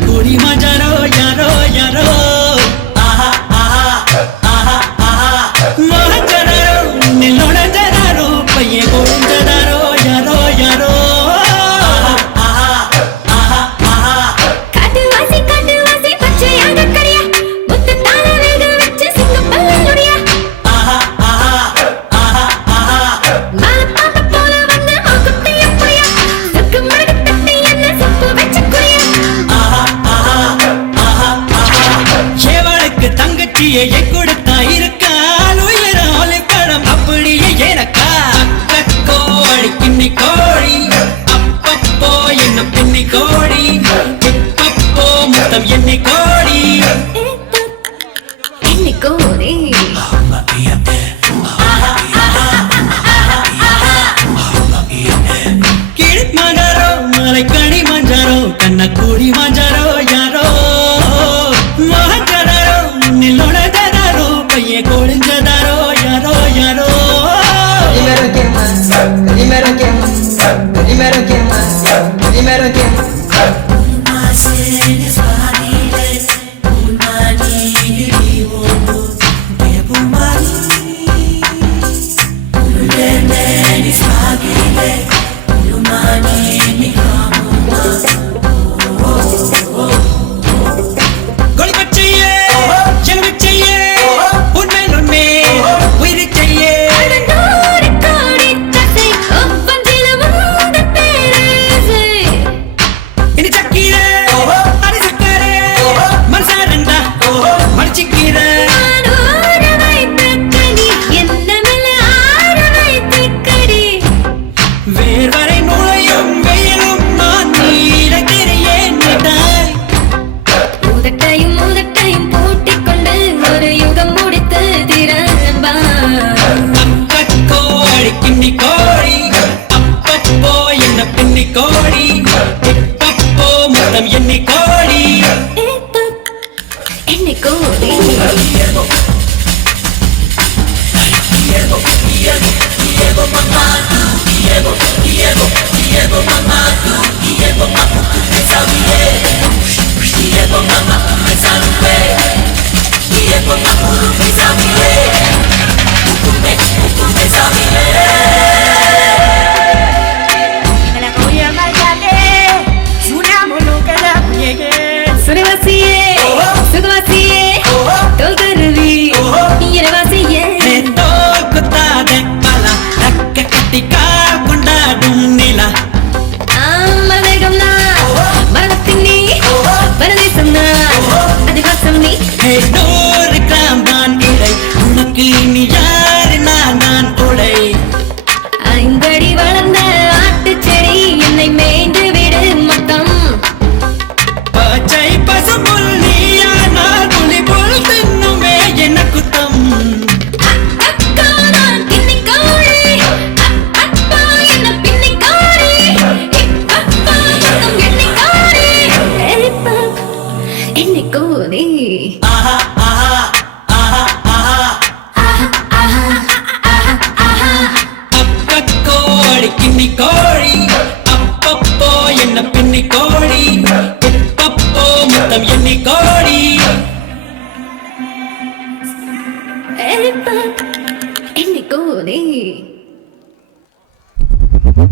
கூடி மஜாரோ யாரோ யாரோ மோகஞ்சதாரோ நில்லோடஞ்சதாரோ பைய கோஞ்சதாரோ யாரோ யாரோ காட்டுவாசி காட்டுவாசி பச்சையாக கரியா முத்தத்தான வேக வச்சு சிங்கப்பல்லுடைய மாலப்பாப்ப போல வந்து மூக்குத்தி எப்படியா சொக்கு மடக்கு தட்டி என்ன சொப்பு வச்சு குடியா தங்கச்சியை கொடுத்தா இருக்கால் உயிராலு படம் அப்படியே எனக்கா கோழி கிண்ணி கோழி அப்பப்போ என்ன பின்னி கோழி இப்பப்போ மொத்தம் எண்ணி கோழி எண்ணி கோழி கிளி மஞ்சாரோ மலை கனி மஞ்சாரோ கண்ணக்கூடி மஞ்சாரோ யாரோ கோழி இப்பப்போ மொத்தம் எண்ணி கோழி எண்ணி கோழி ஐந்தடி வளர்ந்த ஆட்டு செடி என்னை மேய்ந்து விடு மொத்தம் பச்சை பசும்புல் நீயா நான் புலி புல் தின்னுமே என்ன குத்தம் அக்கா நான் கிண்ணி கோழி அப்பா என்ன பின்னி கோழி இப்பப்பா மொத்தம் எண்ணி கோழி எண்ணி கோழி கிண்ணி கோழி அப்பப்போ என்ன பின்னி கோழி இப்பப்போ மொத்தம் எண்ணி கோழி எண்ணி கோழி